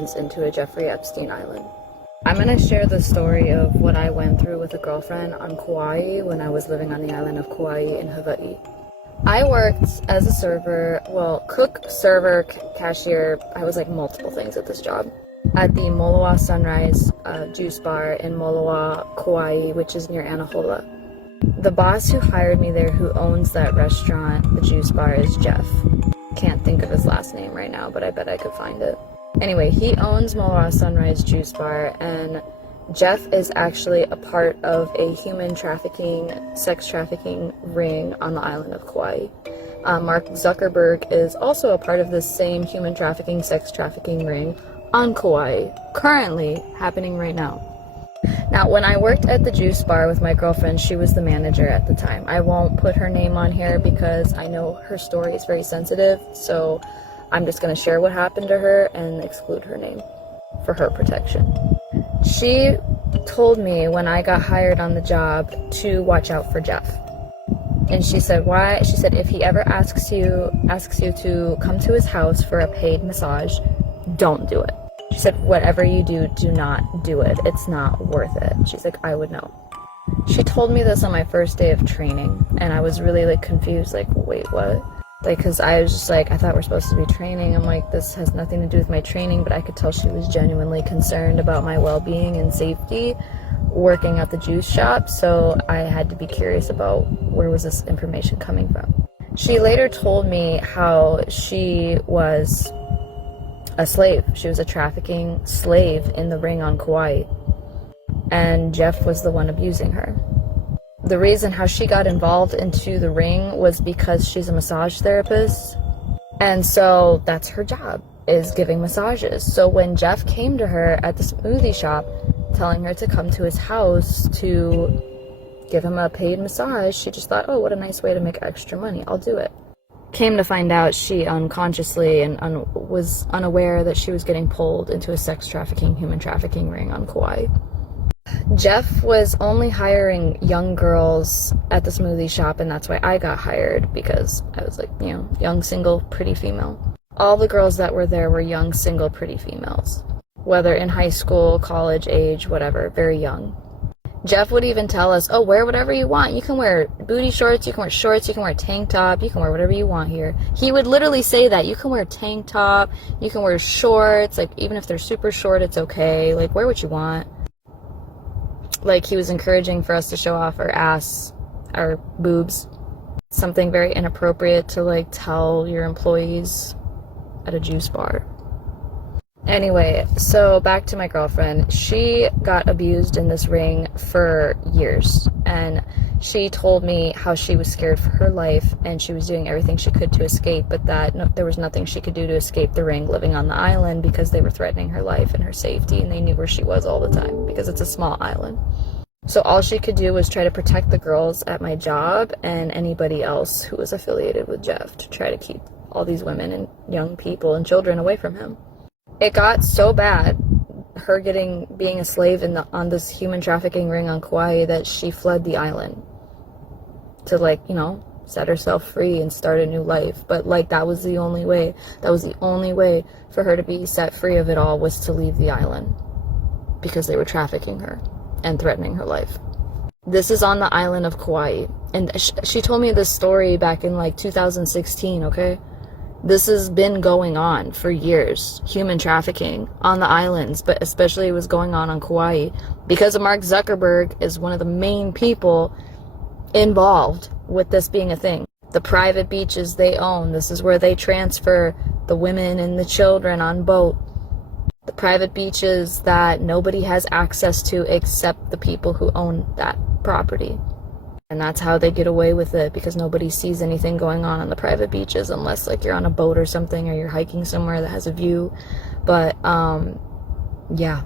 turns into a Jeffrey Epstein Island. I'm going to share the story of what I went through with a girlfriend on Kauai when I was living on the island of Kauai in Hawaii. I worked as a server, cook, server, cashier. I was like multiple things at this job. At the Moloa Sunrise juice bar in Moloa, Kauai, which is near Anahola. The boss who hired me there, who owns that restaurant, the juice bar, is Jeff. Can't think of his last name right now, but I bet I could find it. Anyway, he owns Moloa Sunrise Juice Bar, and Jeff is actually a part of a human trafficking, sex trafficking ring on the island of Kauai. Mark Zuckerberg is also a part of this same human trafficking, sex trafficking ring on Kauai, currently happening right now. Now, when I worked at the juice bar with my girlfriend, she was the manager at the time. I won't put her name on here because I know her story is very sensitive, so I'm just going to share what happened to her and exclude her name for her protection. She told me when I got hired on the job to watch out for Jeff. And she said, why? She said, if he ever asks you to come to his house for a paid massage, don't do it. She said, whatever you do, do not do it. It's not worth it. She's like, I would know. She told me this on my first day of training, and I was really confused, wait, what? Because I was just I thought we're supposed to be training. I'm like, this has nothing to do with my training, but I could tell she was genuinely concerned about my well-being and safety working at the juice shop, so I had to be curious about where was this information coming from. She later told me how she was a slave. She was a trafficking slave in the ring on Kauai, and Jeff was the one abusing her. The reason how she got involved into the ring was because she's a massage therapist, and so that's her job, is giving massages. So when Jeff came to her at the smoothie shop telling her to come to his house to give him a paid massage, she just thought, oh, what a nice way to make extra money, I'll do it. Came to find out, she unconsciously and was unaware that she was getting pulled into a sex trafficking, human trafficking ring on Kauai. Jeff was only hiring young girls at the smoothie shop, and that's why I got hired, because I was young, single, pretty female. All the girls that were there were young, single, pretty females, whether in high school, college age, whatever, very young. Jeff would even tell us, oh, wear whatever you want. You can wear booty shorts, you can wear shorts, you can wear tank top, you can wear whatever you want here. He would literally say that. You can wear tank top, you can wear shorts, even if they're super short, it's okay. Wear what you want. He was encouraging for us to show off our ass, our boobs. Something very inappropriate to, tell your employees at a juice bar. Anyway, so back to my girlfriend. She got abused in this ring for years, and she told me how she was scared for her life and she was doing everything she could to escape, but that there was nothing she could do to escape the ring living on the island, because they were threatening her life and her safety, and they knew where she was all the time because it's a small island. So all she could do was try to protect the girls at my job and anybody else who was affiliated with Jeff, to try to keep all these women and young people and children away from him. It got so bad, her being a slave on this human trafficking ring on Kauai, that she fled the island to set herself free and start a new life. But that was the only way. That was the only way for her to be set free of it all, was to leave the island, because they were trafficking her and threatening her life. This is on the island of Kauai, and she told me this story back in 2016, okay? This has been going on for years, human trafficking on the islands, but especially it was going on Kauai, because of Mark Zuckerberg is one of the main people involved with this being a thing. The private beaches they own, this is where they transfer the women and the children on boat. The private beaches that nobody has access to except the people who own that property. And that's how they get away with it, because nobody sees anything going on the private beaches unless you're on a boat or something, or you're hiking somewhere that has a view. But yeah,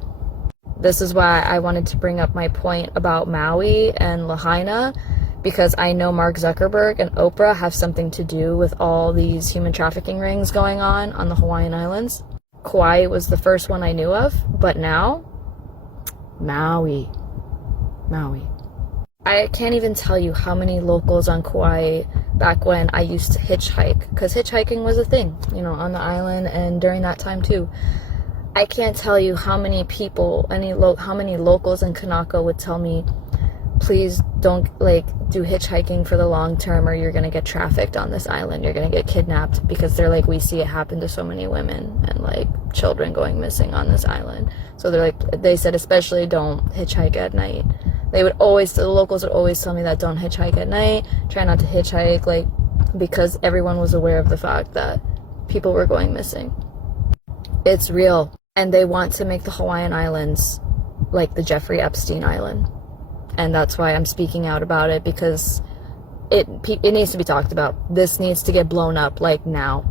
this is why I wanted to bring up my point about Maui and Lahaina, because I know Mark Zuckerberg and Oprah have something to do with all these human trafficking rings going on the Hawaiian Islands. Kauai was the first one I knew of, but now Maui. I can't even tell you how many locals on Kauai back when I used to hitchhike, because hitchhiking was a thing, on the island, and during that time too. I can't tell you how many people, how many locals in Kanaka would tell me, please don't like do hitchhiking for the long term or you're gonna get trafficked on this island, you're gonna get kidnapped, because they're like, we see it happen to so many women and like children going missing on this island. So they're like, they said especially don't hitchhike at night. The locals would always tell me that don't hitchhike at night, try not to hitchhike, like, because everyone was aware of the fact that people were going missing. It's real, and they want to make the Hawaiian Islands like the Jeffrey Epstein Island. And that's why I'm speaking out about it, because it needs to be talked about. This needs to get blown up, like, now.